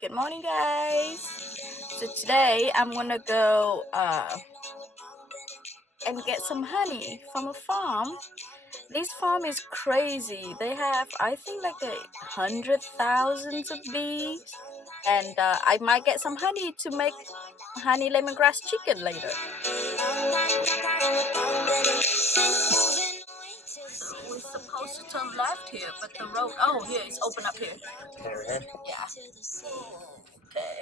Good morning, guys. So today I'm gonna go and get some honey from a farm. This farm is crazy. They have, I think, like 100,000 of bees, and I might get some honey to make honey lemongrass chicken later. We're supposed to turn left here, but the road, oh, here, it's open up here. Yeah. Okay.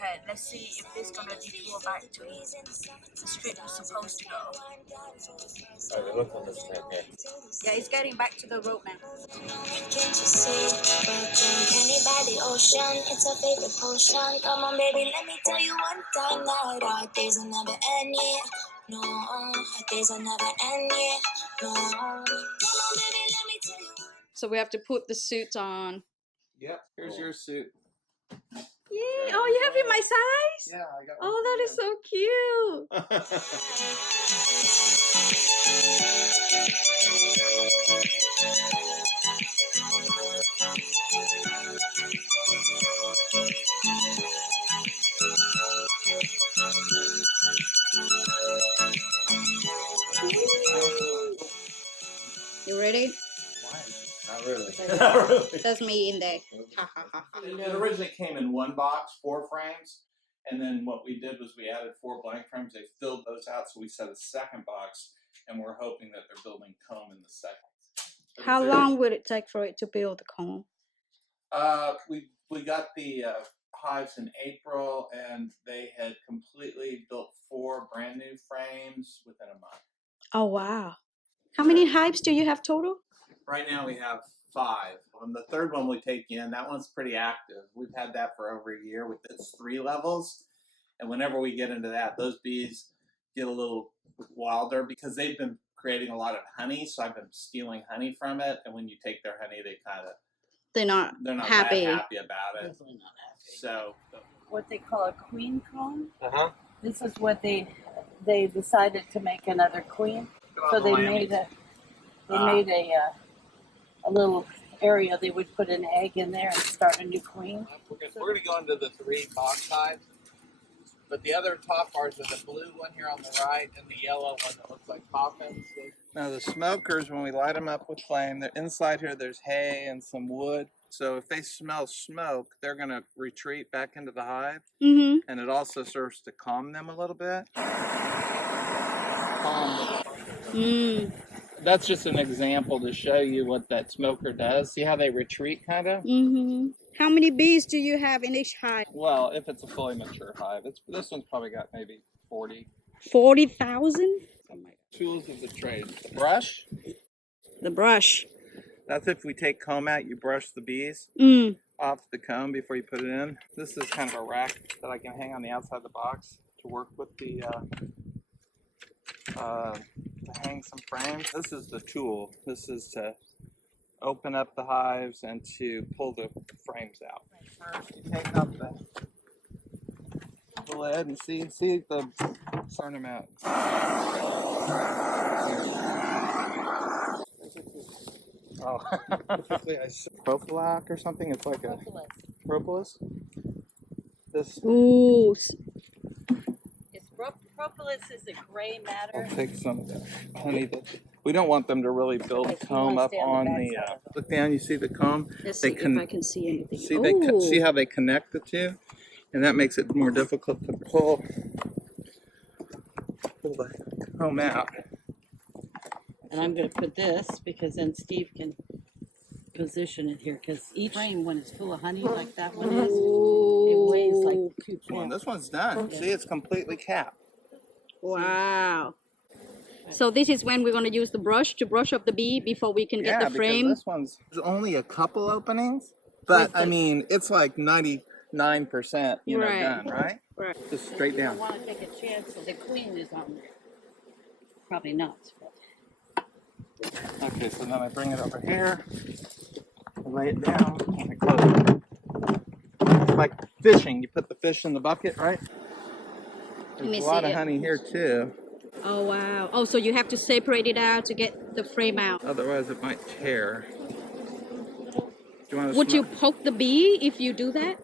Okay, let's see if this is gonna detour back to the street we're supposed to go. Oh, we look on this side here. Yeah, it's getting back to the road now. Can't you see? Penny by the ocean, it's a favorite potion. Come on, baby, let me tell you one time that our days will never end yet. No, our days will never end yet. No, come on, baby, let me tell you. So we have to put the suits on. Yep, here's your suit. Yay! Oh, you have it my size? Yeah, I got one. Oh, that is so cute. You ready? Not really. Not really. That's me in there. It originally came in one box, 4 frames, and then what we did was we added 4 blank frames. They filled those out, so we set a second box, and we're hoping that they're building comb in the second. How long would it take for it to build the comb? We got the hives in April, and they had completely built 4 brand new frames within a month. Oh, wow. How many hives do you have total? Right now we have 5. On the third one we take in, that one's pretty active. We've had that for over a year with its 3 levels. And whenever we get into that, those bees get a little wilder because they've been creating a lot of honey. So I've been stealing honey from it. And when you take their honey, they're not happy. that happy about it. Definitely not happy. So What they call a queen comb. uh-huh. This is what they decided to make another queen. So they made a little area. They would put an egg in there and start a new queen. We're going to go into the 3 box hives. But the other top bars are the blue one here on the right and the yellow one that looks like coffins. Now the smokers, when we light them up with flame, they're inside here there's hay and some wood. So if they smell smoke, they're going to retreat back into the hive. Mm-hmm. And it also serves to calm them a little bit. That's just an example to show you what that smoker does. See how they retreat kind of? Mm-hmm. How many bees do you have in each hive? Well, if it's a fully mature hive, this one's probably got maybe 40. 40,000? Tools of the trade. The brush. The brush. That's if we take comb out, you brush the bees off the comb before you put it in. This is kind of a rack that I can hang on the outside of the box to work with the to hang some frames. This is the tool. This is to open up the hives and to pull the frames out. First, you take up the lid and see the turn them out. Oh, Prophylac or something. It's like a propolis. This. Ooh. Propolis is a gray matter. I'll take some of the honey. We don't want them to really build comb up on the. Look down. You see the comb. Let's see if I can see anything. See how they connect the two, and that makes it more difficult to pull the comb out. And I'm going to put this because then Steve can position it here. Because each frame, when it's full of honey like that one is, it weighs like 2 pounds. This one's done. See, it's completely capped. Wow. So this is when we're going to use the brush to brush up the bee before we can get the frame. This one's there's only a couple openings, but I mean it's like 99%, done, right? Right. Just straight I down. want to take a chance that the queen is on there. Probably not. But. Okay, so then I bring it over here, I lay it down, and I close it. It's like fishing. You put the fish in the bucket, right? There's a lot of honey here too. Oh, wow. Oh, so you have to separate it out to get the frame out. Otherwise it might tear. Would you poke the bee if you do that?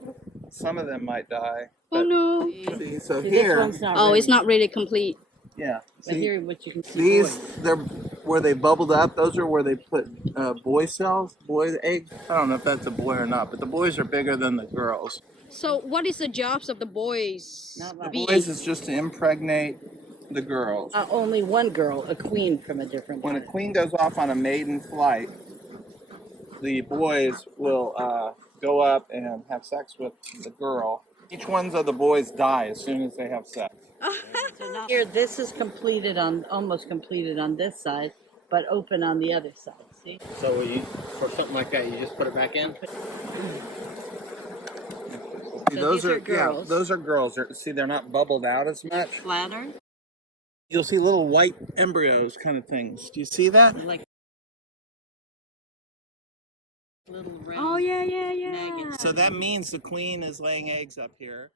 Some of them might die. Oh no. See, so See, here, this one's not Oh, ready. it's not really complete. yeah. But See, here, what you can see. these, boys. they're where they bubbled up. Those are where they put boy cells, boy eggs. I don't know if that's a boy or not, but the boys are bigger than the girls. So what is the jobs of the boys? Not The much. boys is just to impregnate the girls. Only one girl, a queen from a different When a planet. queen goes off on a maiden flight, the boys will go up and have sex with the girl. Each ones of the boys die as soon as they have sex. So now here, this is completed on, almost completed on this side, but open on the other side. See? So for something like that, you just put it back in? See, So those these are girls. Yeah, those are girls. See, they're not bubbled out as much. Flatter. You'll see little white embryos kind of things. Do you see that? Like little round Oh yeah. maggots. So that means the queen is laying eggs up here.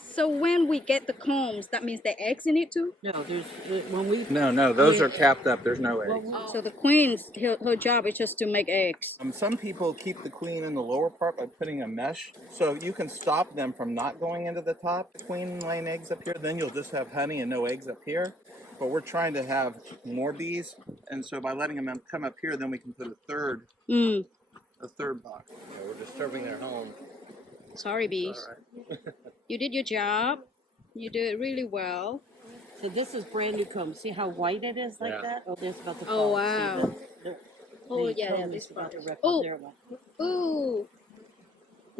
So when we get the combs, that means the eggs in it too? No, there's when we. No, those are capped up. There's no eggs. So the queen's her job is just to make eggs. Some people keep the queen in the lower part by putting a mesh, so you can stop them from not going into the top. The queen laying eggs up here, then you'll just have honey and no eggs up here. But we're trying to have more bees, and so by letting them come up here, then we can put a third box. Yeah, we're disturbing their home. Sorry, bees. All right. You did your job. You did it really well. So this is brand new comb. See how white it is like Yeah. that? Oh, there's about to Oh, fall. wow. See, Oh the yeah, comb this is about part. to rip Oh. off there one.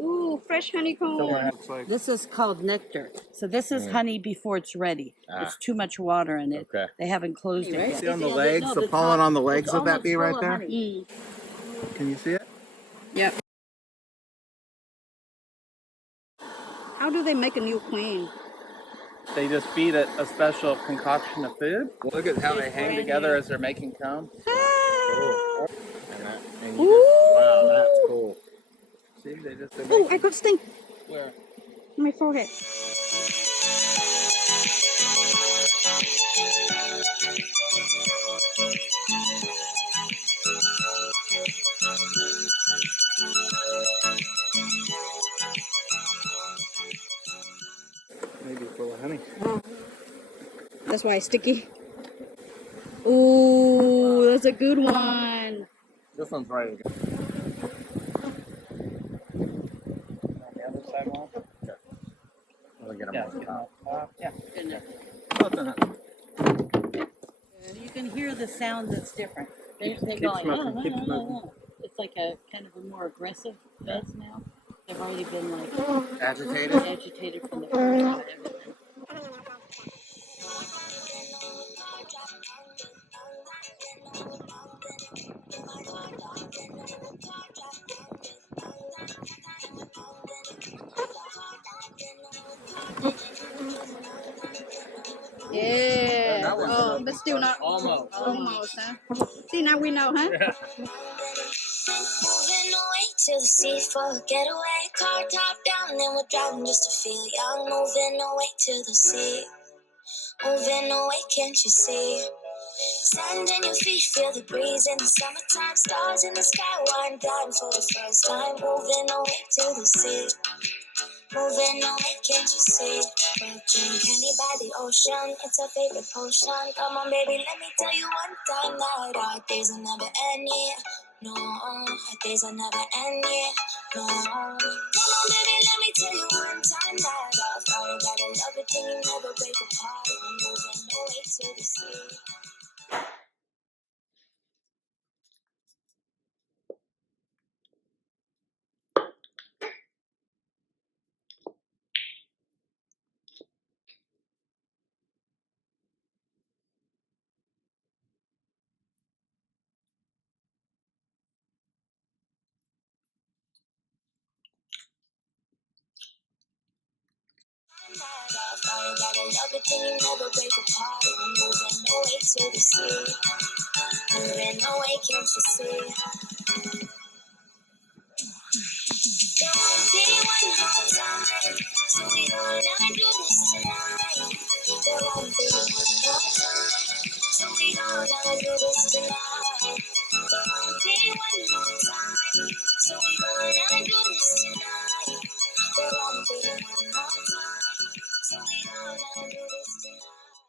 Ooh, fresh honeycomb. It's like This is called nectar. So this is honey before it's ready. It's too much water in it. Okay. They haven't closed it Right? yet. See on the Yeah, legs, no, the pollen top- on the legs it's of that almost bee full right of there? honey. Can you see it? Yep. How do they make a new queen? They just feed it a special concoction of food. Look at how they It's hang brand together new. as they're making comb. Ah. And you just, wow, that's cool. See, they just. Oh, I got sting Where? on my forehead. Maybe full of honey. That's why it's sticky. Ooh, that's a good one. This one's ready to go. The other side one? We'll get them Yeah, on the get top. them up. Yeah. You can hear the sound that's different. They Keep go like, smoking, keep smoking. It's like a kind of a more aggressive buzz now. They've already been like Agitated? agitated from the first and everything. Yeah. That was Oh, but still not. almost. Almost, huh? See, now we know, huh? Moving away to the sea for a getaway. Car top down, then we're driving just to feel young. Moving away to the sea. Moving away, can't you see? Sand in your feet, feel the breeze in the summertime. Stars in the sky, wine blind for the first time. Moving away to the sea. Moving away, can't you see? We'll drink honey by the ocean. It's our favorite potion. Come on, baby, let me tell you one time that our days will never end, yeah. No, our days will never end, yeah. No. Come on, baby, let me tell you one time that our fire got a love it thing you never break apart. We're moving away to the sea. Fire got a love it thing you never break apart. We're moving away to the sea. Moving away, can't you see? There won't be one more time, so we gonna do this tonight. There won't be one more time, so we gonna do this tonight.